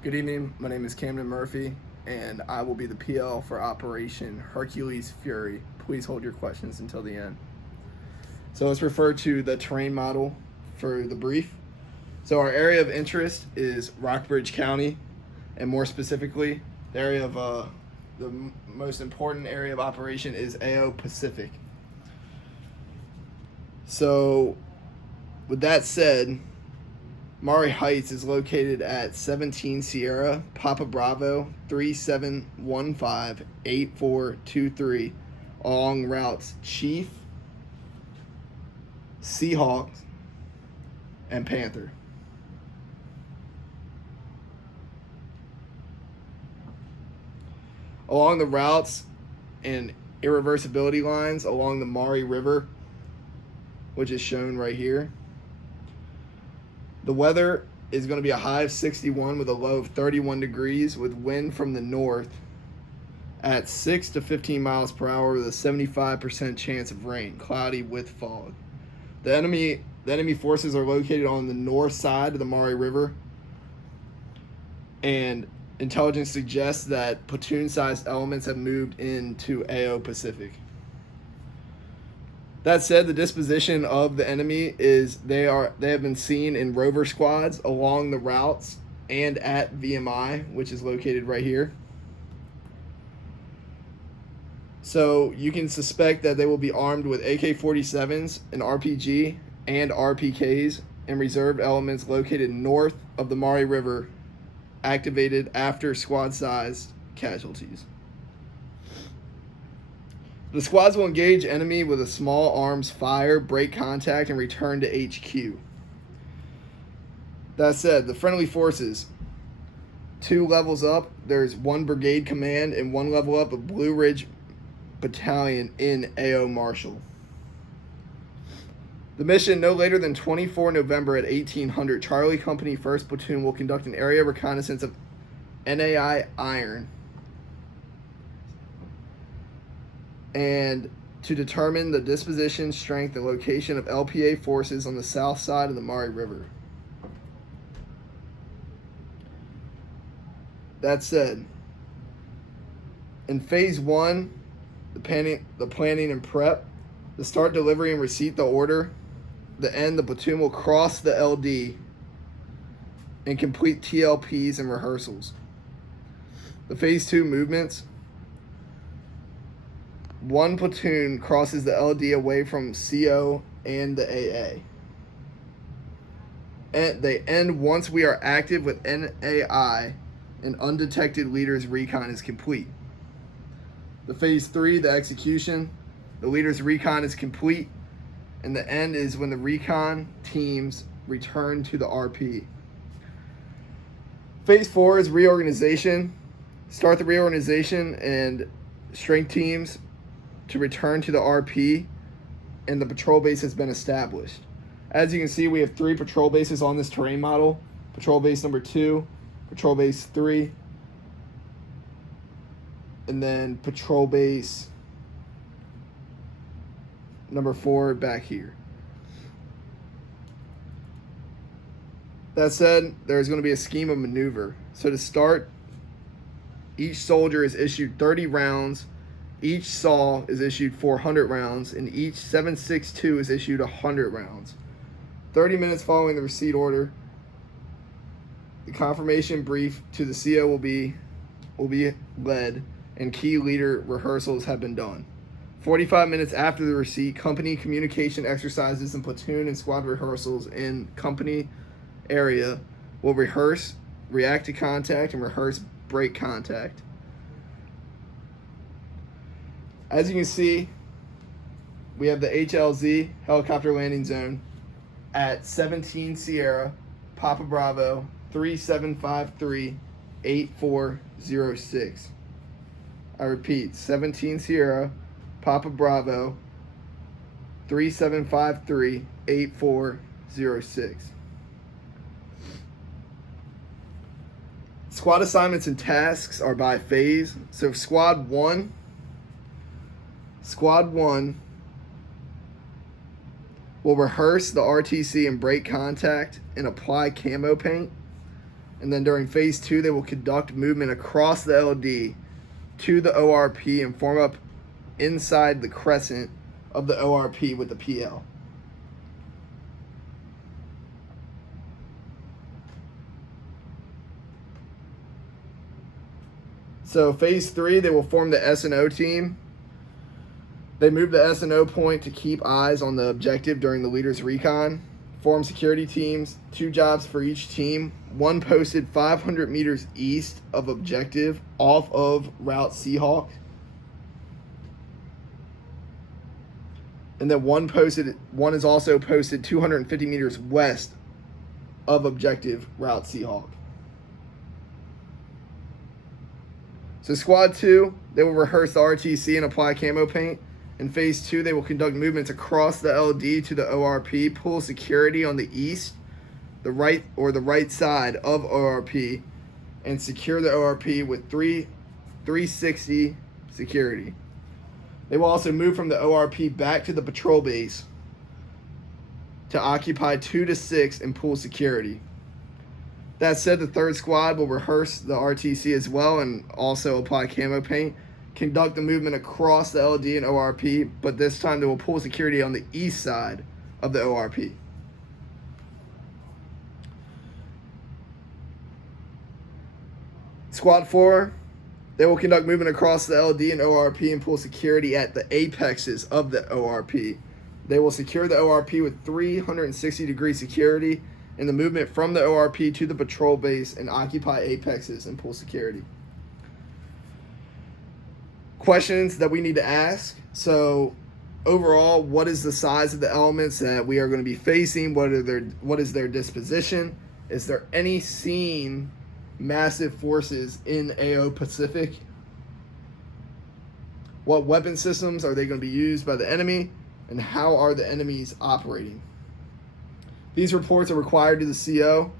Good evening. My name is Camden Murphy, and I will be the PL for Operation Hercules Fury. Please hold your questions until the end. So let's refer to the terrain model for the brief. So our area of interest is Rockbridge County, and more specifically, the area of most important area of operation is AO Pacific. So, with that said, Maury Heights is located at 17 Sierra, Papa Bravo, 3715-8423 along routes Chief, Seahawk, and Panther. Along the routes and irreversibility lines along the Maury River, which is shown right here, the weather is going to be a high of 61 with a low of 31 degrees with wind from the north at 6 to 15 miles per hour with a 75% chance of rain, cloudy with fog. The enemy forces are located on the north side of the Maury River, and intelligence suggests that platoon-sized elements have moved into AO Pacific. That said, the disposition of the enemy is they have been seen in rover squads along the routes and at VMI, which is located right here. So you can suspect that they will be armed with AK-47s, an RPG, and RPKs, and reserved elements located north of the Maury River, activated after squad-sized casualties. The squads will engage enemy with a small arms fire, break contact, and return to HQ. That said, the friendly forces, 2 levels up, there's 1 brigade command, and 1 level up of Blue Ridge Battalion in AO Marshall. The mission, no later than 24 November at 1800, Charlie Company 1st Platoon will conduct an area reconnaissance of NAI Iron and to determine the disposition, strength, and location of LPA forces on the south side of the Maury River. That said, in Phase 1, the planning and prep, the start, delivery, and receipt the order, the end, the platoon will cross the LD and complete TLPs and rehearsals. The Phase 2 movements, 1 platoon crosses the LD away from CO and the AA. And they end once we are active with NAI and undetected leaders recon is complete. The Phase 3, the execution, the leaders recon is complete, and the end is when the recon teams return to the RP. Phase 4 is reorganization. Start the reorganization and strength teams to return to the RP, and the patrol base has been established. As you can see, we have 3 patrol bases on this terrain model. Patrol base number 2, patrol base 3, and then patrol base number 4 back here. That said, there's going to be a scheme of maneuver. So to start, each soldier is issued 30 rounds, each SAW is issued 400 rounds, and each 7.62 is issued 100 rounds. 30 minutes following the receipt order, the confirmation brief to the CO will be led, and key leader rehearsals have been done. 45 minutes after the receipt, company communication exercises and platoon and squad rehearsals in company area will rehearse, react to contact, and rehearse break contact. As you can see, we have the HLZ, helicopter landing zone, at 17 Sierra, Papa Bravo, 3753-8406. I repeat, 17 Sierra, Papa Bravo, 3753-8406. Squad assignments and tasks are by phase. So Squad 1 will rehearse the RTC and break contact and apply camo paint. And then during phase 2, they will conduct movement across the LD to the ORP and form up inside the crescent of the ORP with the PL. So phase 3, they will form the S&O team. They move the S&O point to keep eyes on the objective during the leader's recon. Form security teams, 2 jobs for each team. One posted 500 meters east of objective off of Route Seahawk. And then one is also posted 250 meters west of objective Route Seahawk. So squad 2, they will rehearse the RTC and apply camo paint. In phase 2, they will conduct movements across the LD to the ORP, pull security on the east, the right side of ORP, and secure the ORP with 360 security. They will also move from the ORP back to the patrol base to occupy 2 to 6 and pull security. That said, the 3rd squad will rehearse the RTC as well and also apply camo paint, conduct the movement across the LD and ORP, but this time they will pull security on the east side of the ORP. Squad 4, they will conduct movement across the LD and ORP and pull security at the apexes of the ORP. They will secure the ORP with 360-degree security in the movement from the ORP to the patrol base and occupy apexes and pull security. Questions that we need to ask. So overall, what is the size of the elements that we are going to be facing? What is their disposition? Is there any seen massive forces in AO Pacific? What weapon systems are they going to be used by the enemy? And how are the enemies operating? These reports are required to the CO.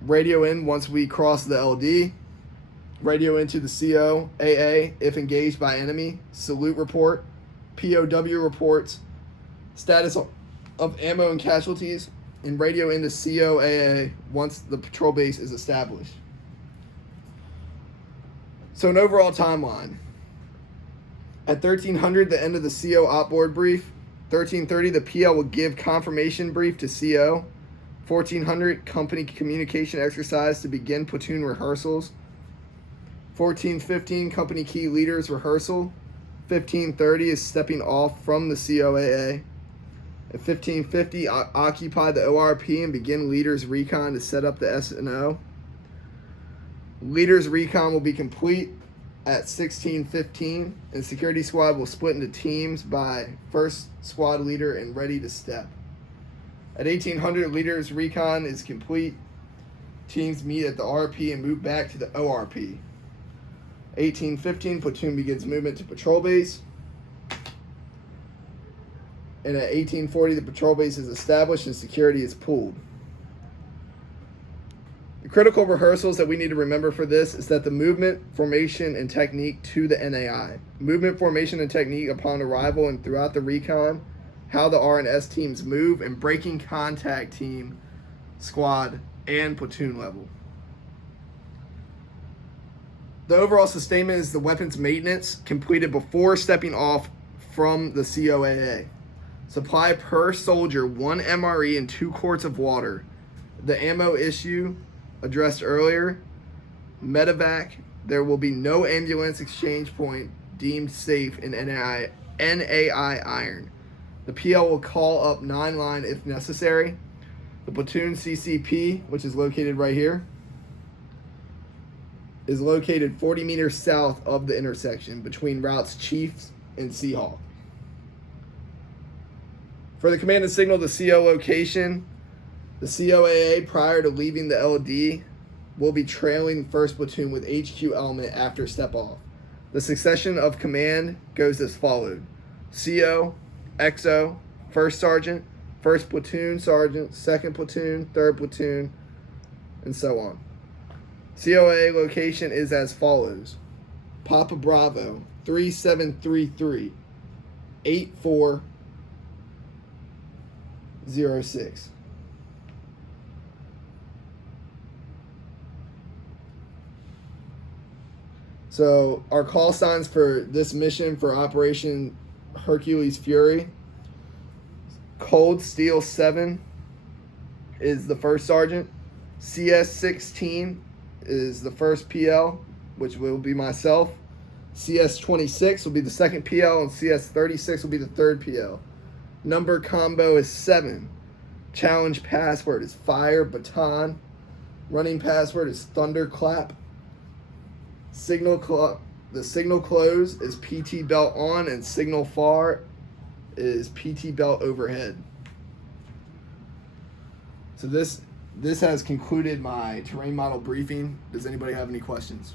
Radio in once we cross the LD. Radio into the CO, AA, if engaged by enemy. Salute report. POW reports. Status of ammo and casualties. And radio into CO, AA once the patrol base is established. So an overall timeline. At 1300, the end of the CO OPORD brief. 1330, the PL will give confirmation brief to CO. 1400, company communication exercise to begin platoon rehearsals. 1415, company key leaders rehearsal. 1530 is stepping off from the COAA. At 1550, occupy the ORP and begin leaders recon to set up the S&O. Leaders recon will be complete at 1615, and security squad will split into teams by first squad leader and ready to step. At 1800, leaders recon is complete. Teams meet at the RP and move back to the ORP. 1815, platoon begins movement to patrol base. And at 1840, the patrol base is established and security is pulled. The critical rehearsals that we need to remember for this is that the movement, formation, and technique to the NAI. Movement, formation, and technique upon arrival and throughout the recon, how the R&S teams move, and breaking contact team, squad, and platoon level. The overall sustainment is the weapons maintenance completed before stepping off from the COAA. Supply per soldier 1 MRE and 2 quarts of water. The ammo issue addressed earlier. Medevac, there will be no ambulance exchange point deemed safe in NAI iron. The PL will call up 9 line if necessary. The platoon CCP, which is located right here, is located 40 meters south of the intersection between routes Chiefs and Seahawk. For the command and signal, the CO location, the COAA prior to leaving the LD will be trailing first platoon with HQ element after step off. The succession of command goes as followed. CO, XO, first sergeant, first platoon sergeant, second platoon, third platoon, and so on. COA location is as follows. Papa Bravo 3733 8406. So our call signs for this mission for Operation Hercules Fury: Cold Steel 7 is the first sergeant. CS 16 is the first PL, which will be myself. CS 26 will be the second PL, and CS 36 will be the third PL. Number combo is 7. Challenge password is Fire Baton. Running password is Thunderclap. The signal close is PT belt on, and signal far is PT belt overhead. So this has concluded my terrain model briefing. Does anybody have any questions?